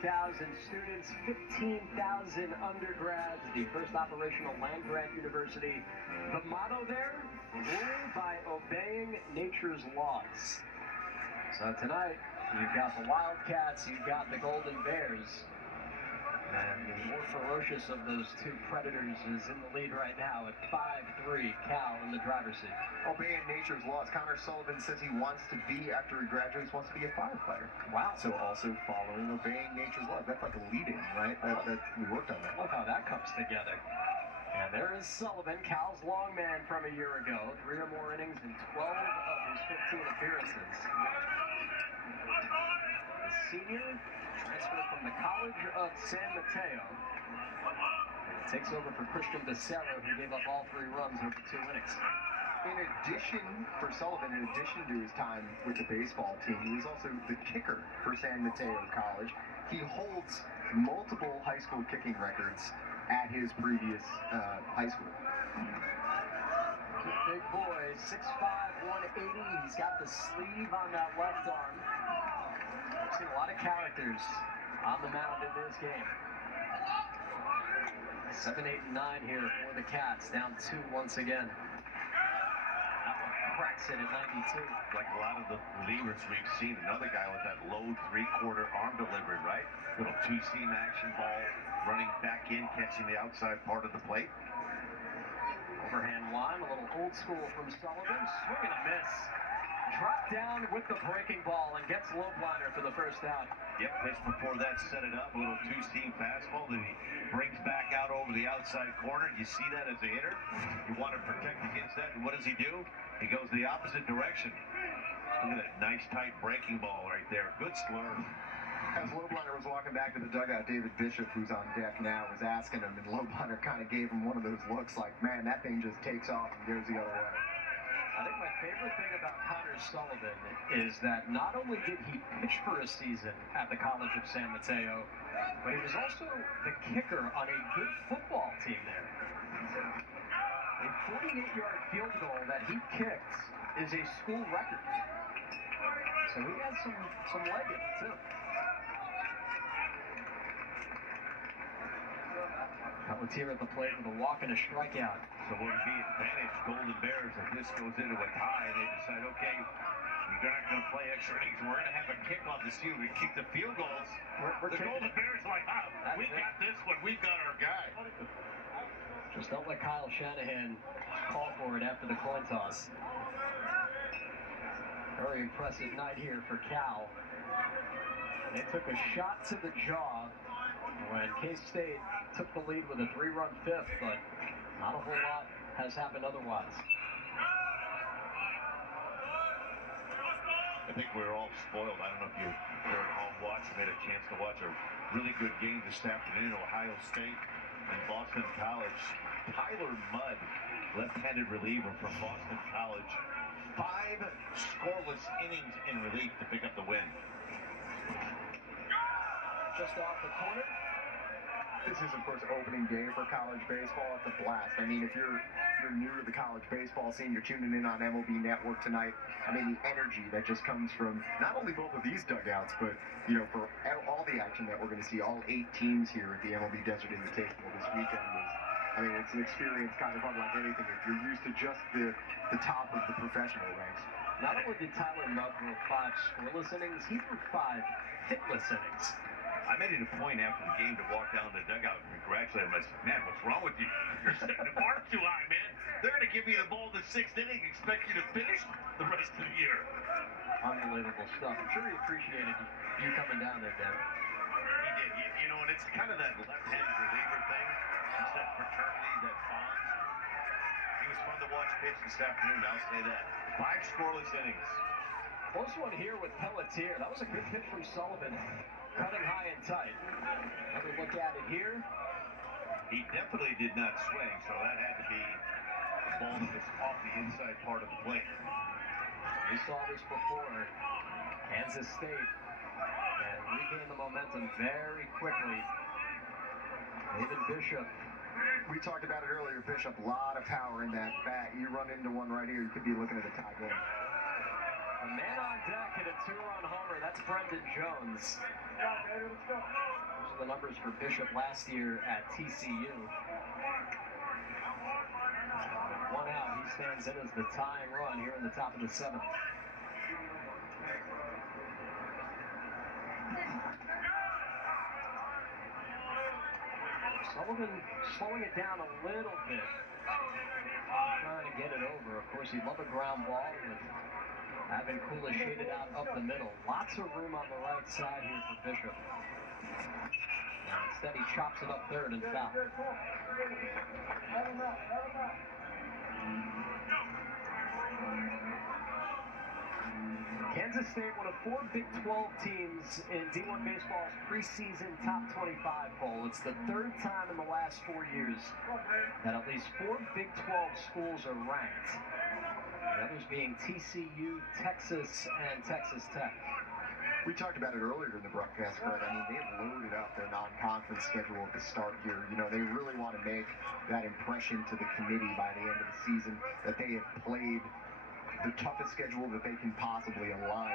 20,000 students, 15,000 undergrads, the first operational land-grant university. The motto there, rule by obeying nature's laws. So tonight, you've got the Wildcats, you've got the Golden Bears. And the more ferocious of those two predators is in the lead right now at 5-3, Cal in the driver's seat. Obeying nature's laws. Connor Sullivan says he wants to be, after he graduates, wants to be a firefighter. Wow. So also following, obeying nature's laws. That's like a lead-in, right? That we worked on that. Love how that comes together. And there is Sullivan, Cal's long man from a year ago. 3 or more innings in 12 of his 15 appearances. The senior transferred from the College of San Mateo. And takes over for Christian Becerra, who gave up all 3 runs over 2 innings. In addition, for Sullivan, in addition to his time with the baseball team, he was also the kicker for San Mateo College. He holds multiple high school kicking records at his previous high school. Big boy, 6'5", 180. He's got the sleeve on that left arm. I've seen a lot of characters on the mound in this game. 7, 8, and 9 here for the Cats. Down 2 once again. That one cracks it at 92. Like a lot of the relievers we've seen, another guy with that low 3/4 arm delivery, right? Little 2-seam action ball, running back in, catching the outside part of the plate. Overhand line, a little old school from Sullivan. Swing and a miss. Dropped down with the breaking ball and gets low blinder for the first out. Yep, pitch before that set it up. A little 2-seam fastball that he brings back out over the outside corner. You see that as a hitter. You want to protect against that. And what does he do? He goes the opposite direction. Look at that nice tight breaking ball right there. Good slurve. As Lowbliner was walking back to the dugout, David Bishop, who's on deck now, was asking him, and Lowbliner kind of gave him one of those looks like, man, that thing just takes off and goes the other way. I think my favorite thing about Connor Sullivan is that not only did he pitch for a season at the College of San Mateo, but he was also the kicker on a good football team there. A 48-yard field goal that he kicked is a school record. So he has some leg in it, too. Pelletier at the plate with a walk and a strikeout. So will it be advantage Golden Bears if this goes into a tie and they decide, okay, we're not going to play extra innings. We're going to have a kick on this field. We kick the field goals. The Golden Bears are like, we got this one. We've got our guy. Just don't let Kyle Shanahan call for it after the coin toss. Very impressive night here for Cal. And they took a shot to the jaw when K-State took the lead with a 3-run fifth, but not a whole lot has happened otherwise. I think we're all spoiled. I don't know if you were at home watching, had a chance to watch a really good game this afternoon, Ohio State and Boston College. Tyler Mudd, left-handed reliever from Boston College. 5 scoreless innings in relief to pick up the win. Just off the corner. This is, of course, opening day for college baseball. It's a blast. I mean, if you're new to the college baseball scene, you're tuning in on MLB Network tonight. I mean, the energy that just comes from not only both of these dugouts, but, you know, for all the action that we're going to see, all 8 teams here at the MLB Desert Invitational this weekend I mean, it's an experience kind of unlike anything if you're used to just the top of the professional ranks. Not only did Tyler Mudd throw 5 scoreless innings, he threw 5 hitless innings. I made it a point after the game to walk down the dugout and congratulate him. I said, man, what's wrong with you? You're setting the bar too high, man. They're going to give you the ball in the 6th inning and expect you to finish the rest of the year. Unbelievable stuff. I'm sure he appreciated you coming down there, Devin. He did. You know, and it's kind of that left-handed reliever thing. It's that fraternity, that bond. He was fun to watch pitch this afternoon, I'll say that. 5 scoreless innings. Close one here with Pelletier. That was a good pitch from Sullivan. Cutting high and tight. Another look at it here. He definitely did not swing, so that had to be a ball that was off the inside part of the plate. We saw this before. Kansas State and regain the momentum very quickly. David Bishop. We talked about it earlier, Bishop. A lot of power in that bat. You run into one right here, you could be looking at a tie game. A man on deck hit a 2-run homer. That's Brendan Jones. are the numbers for Bishop last year at TCU. With 1 out, he stands in as the tying run here in the top of the 7th. Sullivan slowing it down a little bit, trying to get it over. Of course, he'd love a ground ball with Advin Kula shaded out up the middle. Lots of room on the right side here for Bishop. And instead, he chops it up third and foul. Kansas State, one of 4 Big 12 teams in D1 Baseball's preseason top 25 poll. It's the 3rd time in the last 4 years that at least 4 Big 12 schools are ranked. The others being TCU, Texas, and Texas Tech. We talked about it earlier in the broadcast, Greg. I mean, they've loaded up their non-conference schedule at the start here. You know, they really want to make that impression to the committee by the end of the season that they have played the toughest schedule that they can possibly align.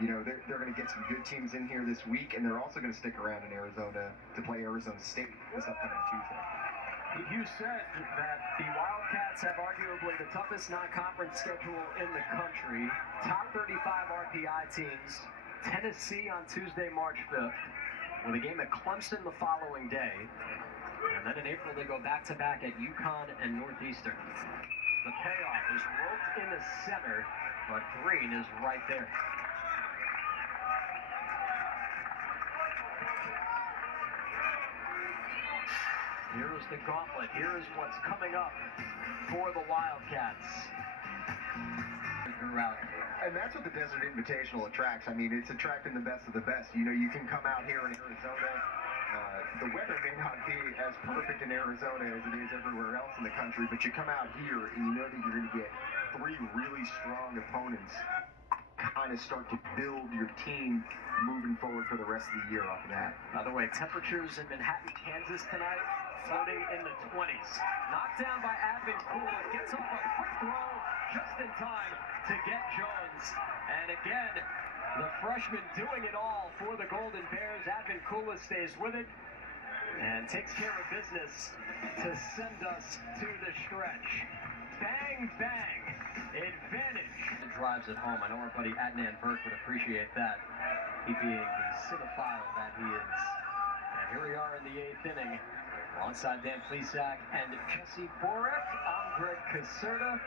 You know, they're going to get some good teams in here this week, and they're also going to stick around in Arizona to play Arizona State this upcoming Tuesday. You said that the Wildcats have arguably the toughest non-conference schedule in the country. Top 35 RPI teams. Tennessee on Tuesday, March 5th, with a game at Clemson the following day. And then in April, they go back-to-back at UConn and Northeastern. The payoff is roped in the center, but Green is right there. Here is the gauntlet. Here is what's coming up for the Wildcats. And that's what the Desert Invitational attracts. I mean, it's attracting the best of the best. You know, you can come out here in Arizona. The weather may not be as perfect in Arizona as it is everywhere else in the country, but you come out here and you know that you're going to get 3 really strong opponents. Kind of start to build your team moving forward for the rest of the year off of that. By the way, temperatures in Manhattan, Kansas tonight, floating in the 20s. Knocked down by Advin Kula, gets off a quick throw just in time to get Jones. And again, the freshman doing it all for the Golden Bears. Advin Kula stays with it and takes care of business to send us to the stretch. Bang, bang, advantage. It drives it home. I know our buddy Adnan Burke would appreciate that, he being the cinephile that he is. And here we are in the 8th inning, alongside Dan Plesac and Jesse Borek. I'm Greg Caserta.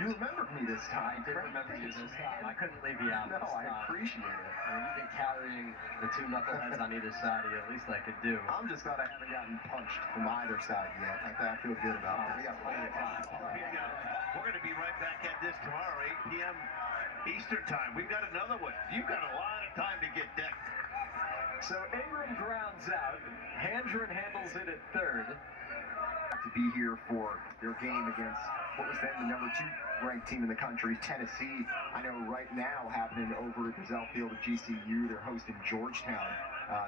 You remembered me this time. I did remember you this time. I couldn't leave you out this time. I appreciate it. I mean, you've been carrying the 2 knuckleheads on either side of you, at least I could do. I'm just glad I haven't gotten punched from either side yet. I feel good about it. We got plenty of time. We're going to be right back at this tomorrow, 8 p.m. Eastern time. We've got another one. You've got a lot of time to get decked. So Ingram grounds out. Handren handles it at third. To be here for their game against what was then the number 2 ranked team in the country, Tennessee. I know right now happening over at Griselle Field at GCU. They're hosting Georgetown.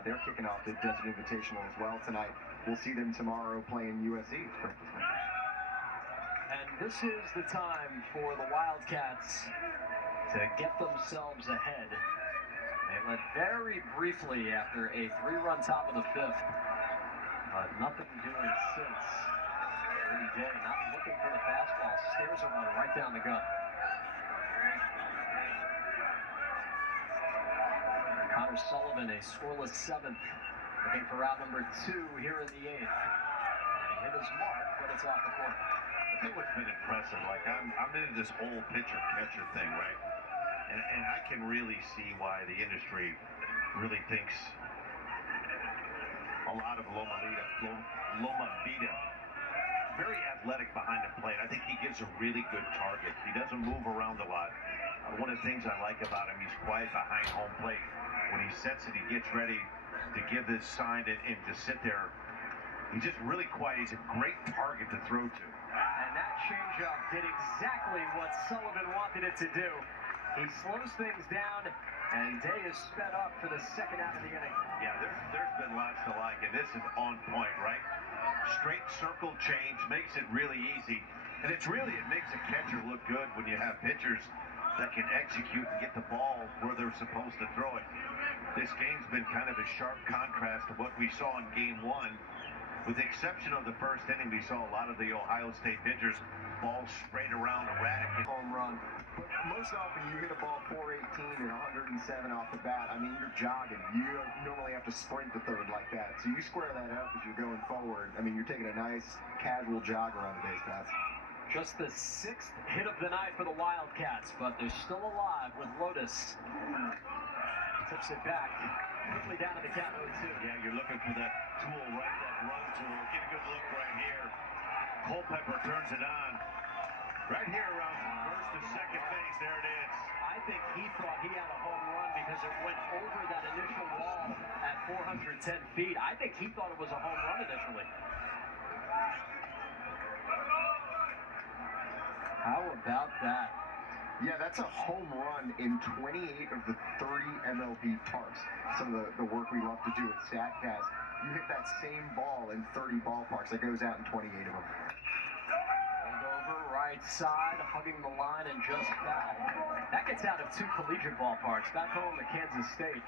They're kicking off the Desert Invitational as well tonight. We'll see them tomorrow playing USC. And this is the time for the Wildcats to get themselves ahead. They led very briefly after a 3-run top of the 5th, but nothing doing since. Early day, not looking for the fastball, stares a one right down the gut. Connor Sullivan, a scoreless 7th, looking for out number 2 here in the 8th. And he hit his mark, but it's off the corner. I think what's been impressive, like I'm into this whole pitcher-catcher thing, right? And I can really see why the industry really thinks a lot of Loma Vida. Very athletic behind the plate. I think he gives a really good target. He doesn't move around a lot. One of the things I like about him, he's quiet behind home plate. When he sets it, he gets ready to give this sign and to sit there. He's just really quiet. He's a great target to throw to. And that changeup did exactly what Sullivan wanted it to do. He slows things down, and day is sped up for the 2nd out of the inning. Yeah, there's been lots to like, and this is on point, right? Straight circle change makes it really easy, and it makes a catcher look good when you have pitchers that can execute and get the ball where they're supposed to throw it. This game's been kind of a sharp contrast to what we saw in game one. With the exception of the first inning, we saw a lot of the Ohio State pitchers balls sprayed around erratic. Home run. But most often you hit a ball 418 and 107 off the bat. I mean, you're jogging. You normally have to sprint the third like that. So you square that up as you're going forward. I mean, you're taking a nice casual jog around the base paths. Just the 6th hit of the night for the Wildcats, but they're still alive with Lotus. Tips it back quickly down to the count 0-2. Yeah, you're looking for that tool, right? That run tool. Get a good look right here. Culpepper turns it on. Right here around first to second base. There it is. I think he thought he had a home run because it went over that initial wall at 410 feet. I think he thought it was a home run initially. How about that? Yeah, that's a home run in 28 of the 30 MLB parks. Some of the work we love to do at StatCast. You hit that same ball in 30 ballparks. That goes out in 28 of them. Rolled over, right side, hugging the line and just foul. That gets out of 2 collegiate ballparks. Back home at Kansas State,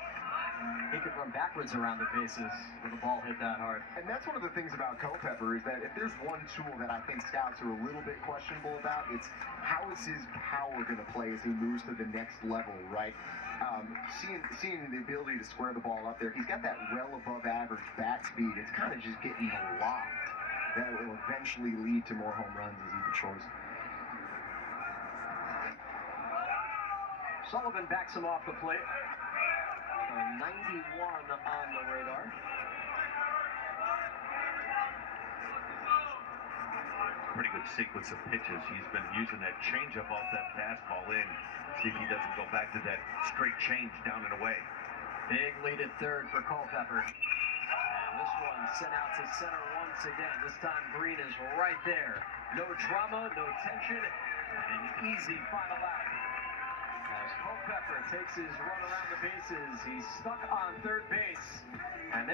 he could run backwards around the bases when the ball hit that hard. And that's one of the things about Culpepper is that if there's one tool that I think scouts are a little bit questionable about, it's how is his power going to play as he moves to the next level, right? Seeing the ability to square the ball up there, he's got that well above average bat speed. It's kind of just getting the loft that will eventually lead to more home runs as he matures. Sullivan backs him off the plate. 91 on the radar. Pretty good sequence of pitches. He's been using that changeup off that fastball in. See if he doesn't go back to that straight change down and away. Big lead at third for Culpepper. And this one sent out to center once again. This time Green is right there. No drama, no tension, and an easy final out. As Culpepper takes his run around the bases, he's stuck on third base. And